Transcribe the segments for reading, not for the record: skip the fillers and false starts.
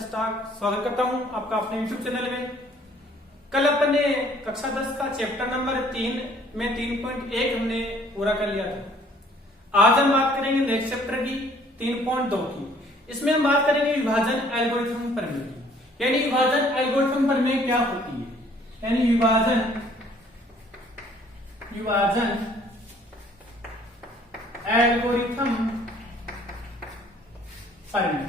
स्वागत करता हूं आपका अपने YouTube चैनल में। कल अपन ने कक्षा 10 का चैप्टर नंबर 3 में 3.1 हमने पूरा कर लिया था। आज हम बात करेंगे नेक्स्ट चैप्टर की 3.2 की। इसमें हम बात करेंगे विभाजन एल्गोरिथम प्रमेय की। यानी विभाजन एल्गोरिथम प्रमेय क्या होती है, यानी विभाजन एल्गोरिथम प्रमेय।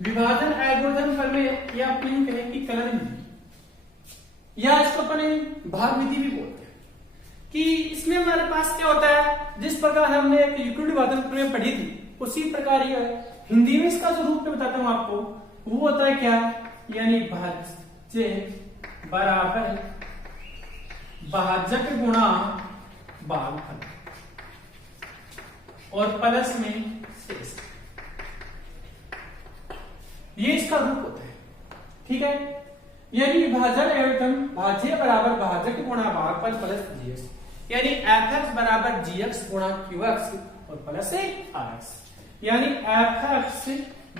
विभाजन एल्गोरिथम प्रमेय या अपनी कहें कि कलन विधि या इसको अपने भाग विधि भी बोलते हैं कि इसमें हमारे पास क्या होता है, जिस प्रकार हमने एक यूक्लिड विभाजन प्रमेय पढ़ी थी उसी प्रकार ये हिंदी में इसका जो रूप में बताता हूं आपको, वो होता है क्या, यानी भाज्य बराबर भाजक गुणा भागफल और प्लस में शेष। ये इसका रूप होता है, ठीक है। यानी विभाजन एल्गोरिथम भाज्य बराबर भाजक गुणा भागफल प्लस जीएक्स, यानी एफ एक्स बराबर जीएक्स गुणा क्यू एक्स और प्लस आर एक्स, यानी एफ एक्स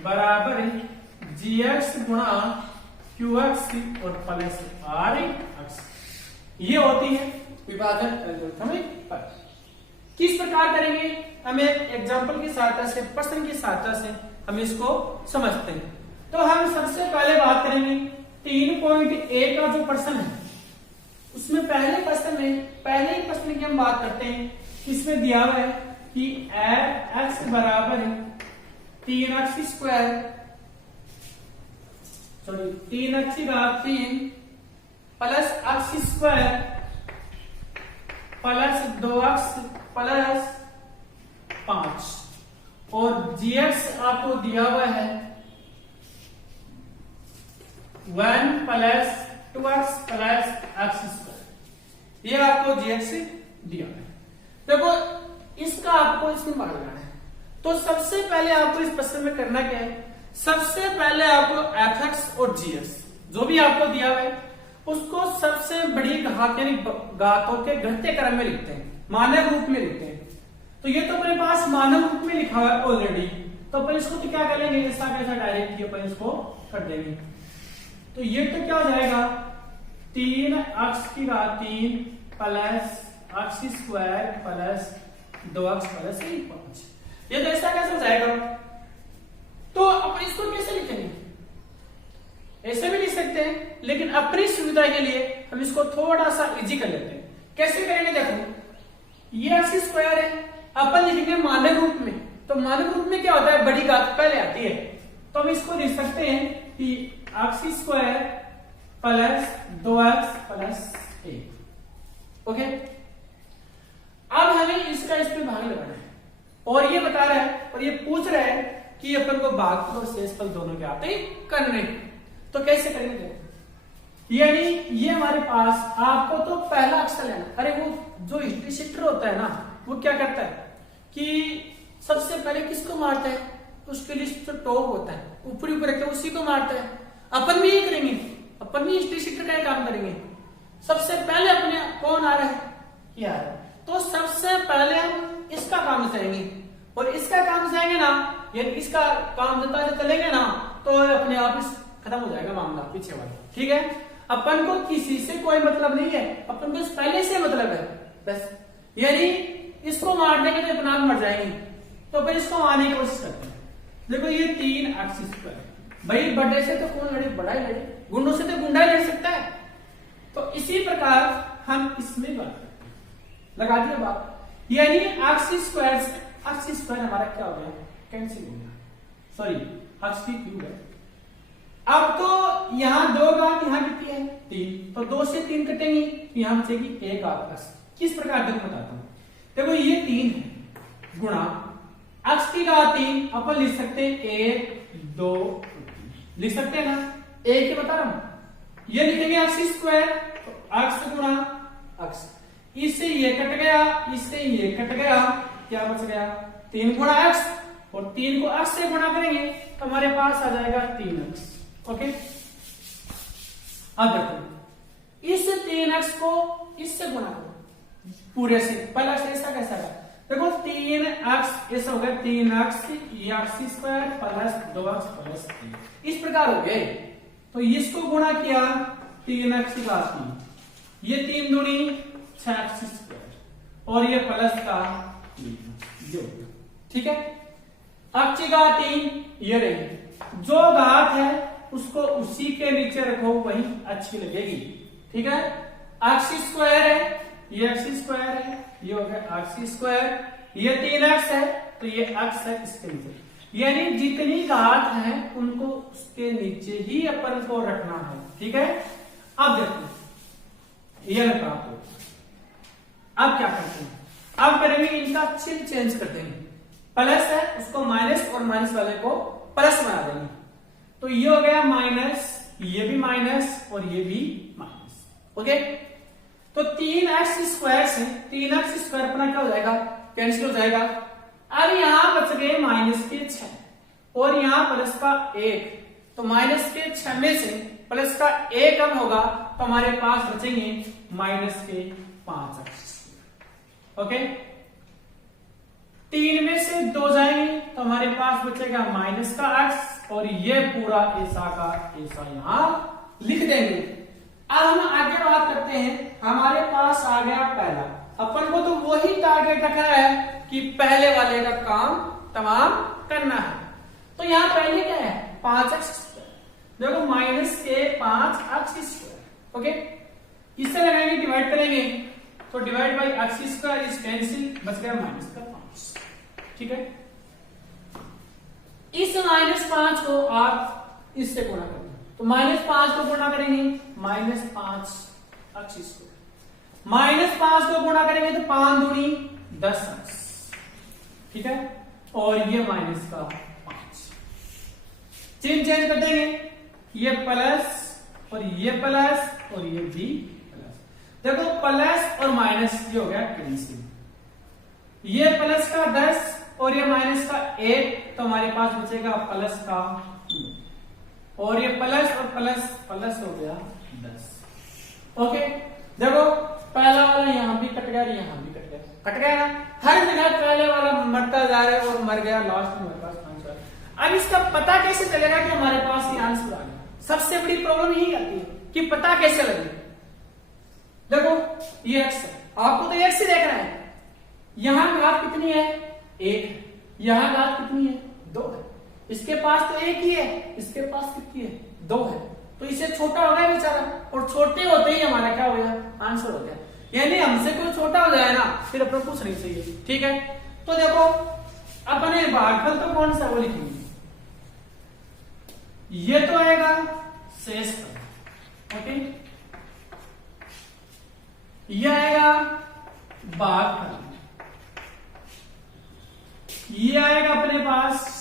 बराबर जीएक्स गुणा क्यू एक्स और प्लस आर एक्स। ये होती है विभाजन एल्गोरिथम पर। किस प्रकार करेंगे, हम एक एग्जांपल की सहायता से, प्रश्न की सहायता से हम इसको समझते हैं। तो हम सबसे पहले बात करेंगे 3.1 का जो प्रश्न है, उसमें पहले ही प्रश्न की हम बात करते हैं। इसमें दिया हुआ है कि एफ एक्स बराबर 3x स्क्वायर, सॉरी 3x की घात 3 plus x square plus 2x plus 5 और gx आपको दिया हुआ है 1 plus 2x plus x square. ये आपको gx दिया है। देखो इसका आपको इसमें मान लेना है। तो सबसे पहले आपको इस प्रश्न में करना क्या है, सबसे पहले आपको fx और gx जो भी आपको दिया हुआ है उसको सबसे बड़ी घात यानी घातों के घटते क्रम में लिखते हैं, मानव रूप में लिखते हैं। तो ये तो अपने पास मानव रूप में लिखा हुआ है ऑलरेडी, तो अपन इसको तो क्या करेंगे, ऐसा कैसा डायरेक्ट ही अपन इसको कर देंगे। तो ये तो क्या हो जाएगा 3x की घात 3 plus x square plus 2x plus 5। ये तो ऐसा कैसे हो जाएगा। तो अपन इसको कैसे लिखेंगे, ऐसे भी लिख सकते हैं, लेकिन अपनी सुविधा के लिए हम इसको थोड़ा सा इजी कर लेते हैं। कैसे करेंगे, देखो ये x स्क्वायर है, अपन लिखेंगे मानव रूप में। तो मानव रूप में क्या होता है, बड़ी घात पहले आती है। तो हम इसको लिख सकते हैं कि x square plus 2x plus 1। Okay, अब हमें इसका इस पे भाग लगाना है और ये बता रहा है और ये पूछ रहा है कि अपन को भागफल और शेषफल दोनों के आते करने। तो कैसे करेंगे, देखो यानी ये हमारे पास आपको तो पहला अक्षर लेना। अरे वो जो हिस्ट्री शीटर होता है ना, वो क्या करता है कि सबसे पहले किसको मारता है, उसके लिए जो टॉप होता है ऊपरी ऊपर रखता है उसी को मारता है। अपन भी ये करेंगे, अपन भी हिस्ट्री शीटर का काम करेंगे। सबसे पहले अपने कौन आ रहा है, ये आ रहा है, तो सबसे पहले हम इसका काम करेंगे और इसका काम जाएंगे ना, यानी इसका काम जता से चलेंगे ना, तो अपने आप खत्म हो जाएगा मामला पीछे वाला। ठीक है, अपन को किसी से कोई मतलब नहीं है, अपन को पहले से मतलब है बस। यानी इसको मार देंगे तो अपना मर जाएंगे, तो फिर इसको मारने की कोशिश करते हैं। देखो ये 3x स्क्वायर, भाई बड़े से तो कौन लड़े, बड़ा ही लड़े, गुंडों से तो गुंडा ही लड़ सकता है। तो इसी प्रकार हम इसमें बात करते हैं, लगा दिया बात। यानी x स्क्वायर हमारा क्या हो गया, कैंसिल हो गया, सॉरी x की क्यूब है। अब तो यहाँ 2 घात यहाँ कितनी है 3, तो 2 से 3 कटेंगे, यहाँ बचेगी 1 घात प्लस। किस प्रकार देखो बताता हूं, देखो ये 3 है गुणा x की घात 3, अपन लिख सकते हैं 1 2 लिख सकते हैं ना, एक ही बता रहा हूं। ये लिखेंगे x स्क्वायर, तो x गुणा x, इससे ये कट गया, इससे ये कट गया, क्या बच गया 3 गुणा x, और 3 को x से गुणा करेंगे तो हमारे पास आ जाएगा 3x। ओके, अब देखो इस 3x को इससे गुणा करो पूरे से, पहला से ऐसा कैसा है, देखो 3x ऐसा हो गया 3x x square plus 2x plus 3 इस प्रकार हो गए। तो इसको गुणा किया 3x की घात 3, ये 3 दूनी 6x स्क्वायर और ये प्लस का 3, ठीक है। x की घात 3 ये रही, जो घात है उसको उसी के नीचे रखो वही अच्छी लगेगी, ठीक है। x स्क्वायर है, ये x स्क्वायर है, ये हो गया x स्क्वायर, ये 3x है तो ये x है इसके नीचे, यानी जितनी घात है उनको उसके नीचे ही अपन को रखना है, ठीक है। अब देखो ये प्राप्त हो, अब क्या करते हैं, अब करेंगे इनका चिन्ह चेंज कर देंगे, प्लस है उसको माइनस और माइनस वाले को प्लस बना देंगे, तो ये हो गया माइनस, ये भी माइनस और ये भी माइनस, ओके। तो 3x स्क्वायर से 3x स्क्वायर अपना क्या हो जाएगा, कैंसिल हो जाएगा। अब यहां बच गए माइनस के 6 और यहां प्लस का 1, तो माइनस के 6 में से प्लस का 1 कम होगा तो हमारे पास बचेंगे माइनस के 5x, ओके। 3 में से 2 जाएंगे तो हमारे पास बचेगा माइनस का x और ये पूरा ऐसा का ऐसा यहां लिख देंगे। अब हम आगे बात करते हैं, हमारे पास आ गया पहला, अपन को तो वही टारगेट रखना है कि पहले वाले का काम तमाम करना है। तो यहां पहले क्या है 5x स्क्वायर, देखो माइनस के 5x स्क्वायर, ओके। इससे लगाएंगे डिवाइड करेंगे तो divide by x square is cancel, बच गया माइनस का 5, ठीक है। इस माइनस 5 को आप इससे गुणा करेंगे तो माइनस 5 को गुणा करेंगे माइनस 5x स्क्वायर, माइनस 5 को गुणा करेंगे तो 5 दूनी 10x, ठीक है। और ये माइनस का 5, चिन्ह चेंज कर देंगे, ये प्लस और ये प्लस और ये भी प्लस, देखो प्लस और माइनस ये हो गया कैंसिल, ये प्लस का 10 और ये माइनस का 1 तो हमारे पास बचेगा प्लस का 2 और ये प्लस और प्लस प्लस हो गया 10, ओके। देखो पहला वाला यहां भी कट गया, यहां भी कट गया ना, हर जगह पहले वाला मरता जा रहा है और मर गया, लास्ट में हमारे पास आंसर। अब इसका पता कैसे चलेगा कि हमारे पास ये आंसर आ गया, सबसे बड़ी प्रॉब्लम यही आती है कि पता कैसे लगे। देखो ये x है, आपको तो x ही देखना है, यहां घात कितनी है 1, यहां घात कितनी है 2 है, इसके पास तो 1 ही है, इसके पास कितनी है 2 है, तो इससे छोटा हो गया बेचारा, और छोटे होते ही हमारा क्या हो गया आंसर हो गया, यानी हमसे कोई छोटा हो जाए ना फिर अपन कुछ नहीं चाहिए, ठीक है। तो देखो अपने भागफल तो कौन सा वो लिखेंगे, ये तो आएगा शेषफल, ओके, ये आएगा भागफल, ये आएगा अपने पास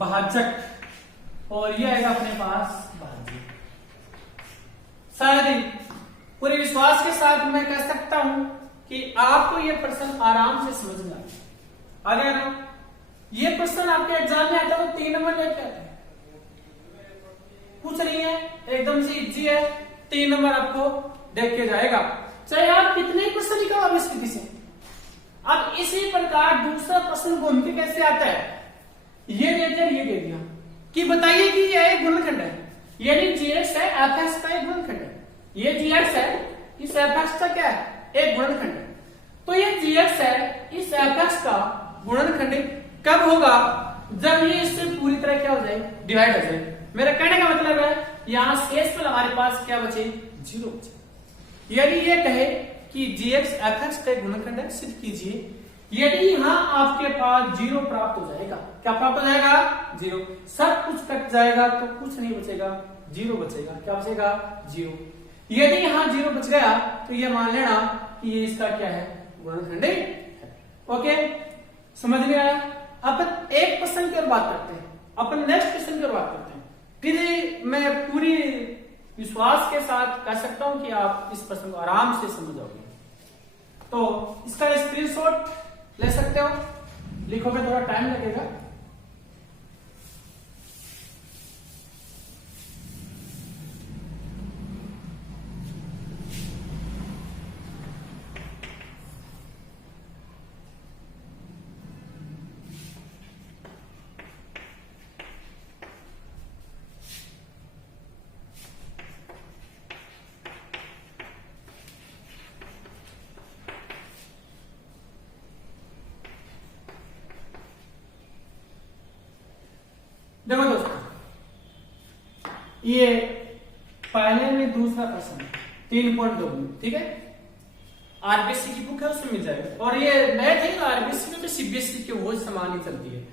भाजक और ये आएगा अपने पास भाज्य। शायद ही पूरे विश्वास के साथ मैं कह सकता हूं कि आपको ये प्रश्न आराम से समझ में आ गया ना। ये प्रश्न आपके एग्जाम में आता है तो 3 नंबर लेके आता है, कुछ नहीं है, एकदम से इजी है, 3 नंबर आपको देख के जाएगा, चाहे आप कितने प्रश्न लिखो आप इस स्थिति से। अब इसी प्रकार दूसरा प्रश्न घूम के कैसे आता है, ये दे दिया ये दे दिया कि बताइए कि यह एक गुणनखंड है, यानी gx है fx का एक गुणनखंड है, ये gx है इस fx का क्या है एक गुणनखंड है, तो ये gx है इस fx का गुणनखंड कब होगा जब ये इससे पूरी तरह क्या हो जाए डिवाइड हो जाए। मेरा कहने का मतलब है यहां शेषफल हमारे पास क्या बचे 0 बचे, यानी ये कहे कि gx fx का एक गुणनखंड है, सिद्ध कीजिए। यदि यहां आपके पास 0 प्राप्त हो जाएगा, क्या प्राप्त हो जाएगा 0, सब कुछ कट जाएगा तो कुछ नहीं बचेगा, 0 बचेगा, क्या बचेगा 0। यदि यहां 0 बच गया तो ये मान लेना कि ये इसका क्या है गुणनखंड है, ओके, समझ में आया। अपन एक प्रश्न की ओर बात करते हैं, अपन नेक्स्ट क्वेश्चन की ओर बात करते हैं, फिर मैं पूरी विश्वास के साथ कह सकता हूं कि आप इस प्रश्न को आराम से समझ जाओगे। तो इसका स्क्रीनशॉट ले सकते हो, लिखोगे थोड़ा टाइम लगेगा। ये पहले में दूसरा प्रश्न 3.2 में, ठीक है। आरबीएससी की बुक है उसमें मिल जाएगा। और ये मैथ है आरबीएससी में तो सीबीएसई के वो समान ही चलती है।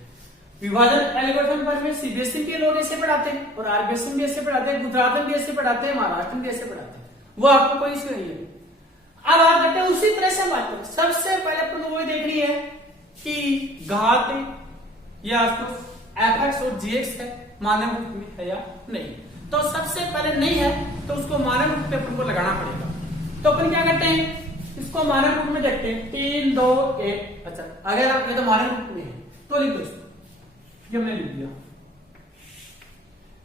विभाजन एल्गोरिथम पर में सीबीएसई के लोग ऐसे पढ़ाते हैं और आरबीएससी में भी ऐसे पढ़ाते हैं, गुजरात में भी ऐसे पढ़ाते हैं, महाराष्ट्र में भी ऐसे पढ़ाते हैं, वो आपको कोई इश्यू नहीं है। अब आप बेटे उसी तरह से बात करें। सबसे पहले अपन को देखनी है कि घात या एफ और जीएक्स है मानव रूप में है या नहीं। तो सबसे पहले नहीं है तो उसको मानव रूप में अपन को लगाना पड़ेगा। तो अपन क्या करते हैं, इसको मानव रूप में देखते हैं 3 2 1। अच्छा अगर आप ये तो मानव रूप में है तो लिख दो इसको, ये हमने लिख दिया।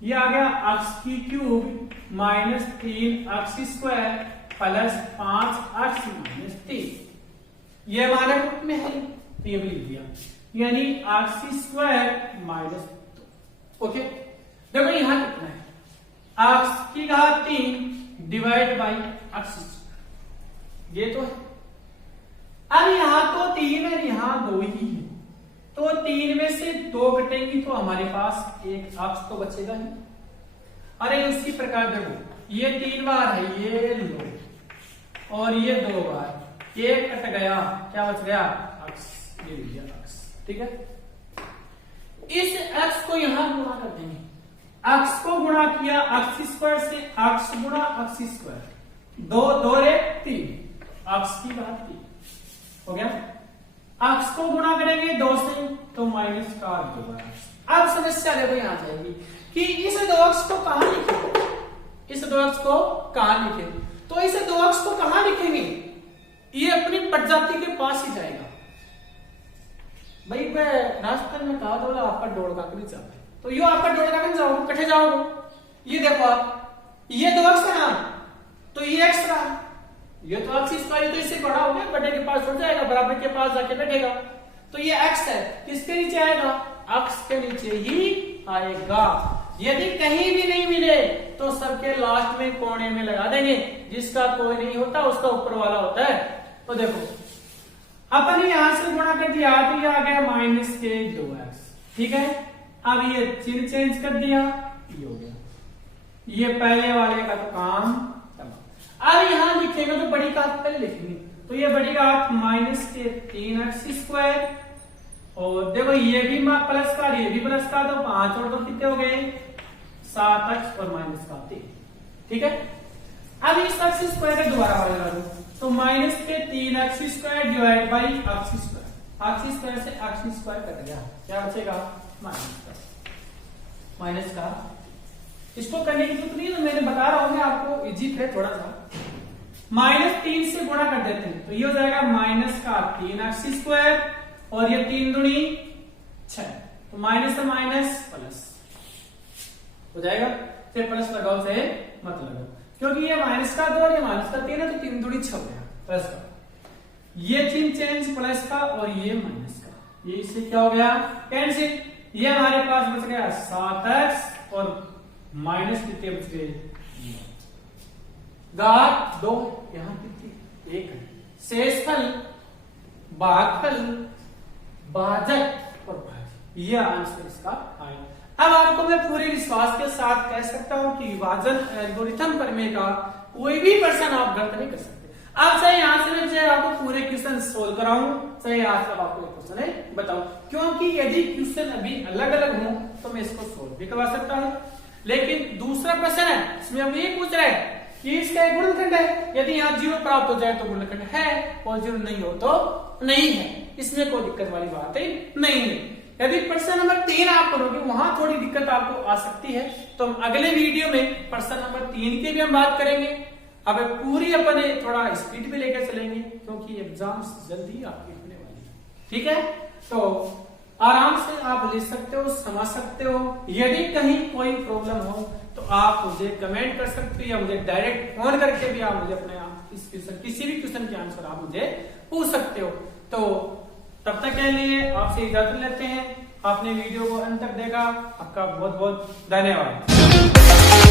ये आ गया x की cube minus 3x square plus 5x minus 3। ये मानव रूप में है तो ये भी लिख दिया, यानी x स्क्वायर माइनस 2। ओके देखो यहां कितना है, x की घात 3 डिवाइड बाई x, ये तो है। अब यहां तो 3 है, यहां 2 ही है, तो 3 में से 2 घटेंगी तो हमारे पास एक x तो बचेगा ही। अरे उसी प्रकार देखो, ये 3 बार है, ये लो और ये 2 बार, एक कट गया, क्या बच गया x, ये लिख दिया x, ठीक है। इस x को यहां गुणा कर देंगे, x को गुणा किया x स्क्वायर से, x गुणा x स्क्वायर, 2 2 3, x की घात 3 हो गया। x को गुणा करेंगे 2 से तो माइनस का 2। अब समस्या देखो यहां जाएगी कि इस 2x को कहां लिखें, इस 2x को कहां लिखें। तो इस 2x को कहां लिखेंगे, ये अपनी प्रजाति के पास ही जाएगा। भाई मैं रास्ते में कहा था आपका डोड़ का नहीं जाता, तो यो आपका डोड़ का जाओ, कटे जाओगे। ये देखो आप, ये 2x का नाम, तो ये x रहा, ये तो x स्क्वायर, तो इससे बड़ा हो गया, बड़े के पास छूट जाएगा, बराबर के पास जाके बैठेगा। तो ये x है, किसके नीचे आएगा, x के नीचे ही आएगा। यदि कहीं भी नहीं मिले तो सबके लास्ट में कोने में लगा देंगे, जिसका कोई नहीं होता उसका ऊपर वाला होता है। तो देखो अपन यहां से गुणा कर दिया तो ये आ गया माइनस के 2x, ठीक है। अब ये चिन्ह चेंज कर दिया, ये हो गया, ये पहले वाले का तो काम। अब यहां लिखेंगे तो बड़ी घात पहले लिखेंगे, तो ये बड़ी घात माइनस के 3x स्क्वायर, और देखो ये भी प्लस का, ये भी प्लस का, तो 5 और 2 कितने हो गए 7x और माइनस का 3, ठीक है। अब इस x स्क्वायर का दोबारा वाले लगा दो, तो माइनस के 3x square divide by x square, x square से x स्क्वायर कट गया, क्या बचेगा माइनस का। इसको करने की जरूरत नहीं है, मैंने बता रहा हूं, मैं आपको इजी है थोड़ा सा। माइनस 3 से गुणा कर देते हैं तो ये हो जाएगा माइनस का 3x स्क्वायर, और ये 3 दूनी 6, तो माइनस से माइनस प्लस हो जाएगा। फिर प्लस लगाओ से मत लगाओ, क्योंकि ये माइनस का 2 और ये माइनस का 3 है, तो 3 दूनी 6 हो गया प्लस का। ये चिन्ह चेंज प्लस का और ये माइनस का, ये इससे क्या हो गया कैंसिल। ये हमारे पास बच गया 7x और माइनस कितने बच गए, घात 2, यहां कितनी 1 है। शेषफल, भागफल, भाजक और भाज्य, ये आंसर इसका आएगा। अब आपको मैं पूरे विश्वास के साथ कह सकता हूं कि विभाजन एल्गोरिथम प्रमेय का कोई भी प्रश्न आप गलत नहीं कर सकते। अब चाहे यहां से मैं आपको पूरे क्वेश्चन सोल्व कराऊं, चाहे आज तक आपको एक क्वेश्चन बताऊं, क्योंकि यदि क्वेश्चन अभी अलग अलग हो तो मैं इसको सोल्व भी करवा सकता हूं। लेकिन दूसरा प्रश्न है, इसमें हम ये पूछ रहे हैं कि इसका एक गुणनखंड है, यदि यहाँ 0 प्राप्त हो जाए तो गुणनखंड है, और 0 नहीं हो तो नहीं है, इसमें कोई दिक्कत वाली बात है नहीं है। यदि प्रश्न नंबर 3 आप करोगे वहां थोड़ी दिक्कत आपको आ सकती है, तो हम अगले वीडियो में प्रश्न नंबर 3 की भी हम बात करेंगे। अब पूरी अपने थोड़ा स्पीड पे लेकर चलेंगे, क्योंकि एग्जाम्स जल्दी आपकी होने वाली है, ठीक है। तो आराम से आप ले सकते हो, समझ सकते हो। यदि कहीं कोई प्रॉब्लम हो तो आप मुझे कमेंट कर सकते हो, या मुझे डायरेक्ट फोन करके भी आप मुझे अपने इस क्वेश्चन, किसी भी क्वेश्चन के आंसर आप मुझे पूछ सकते हो। तो तब तक के लिए आपसे इजाजत लेते हैं। आपने वीडियो को अंत तक देखा, आपका बहुत बहुत धन्यवाद।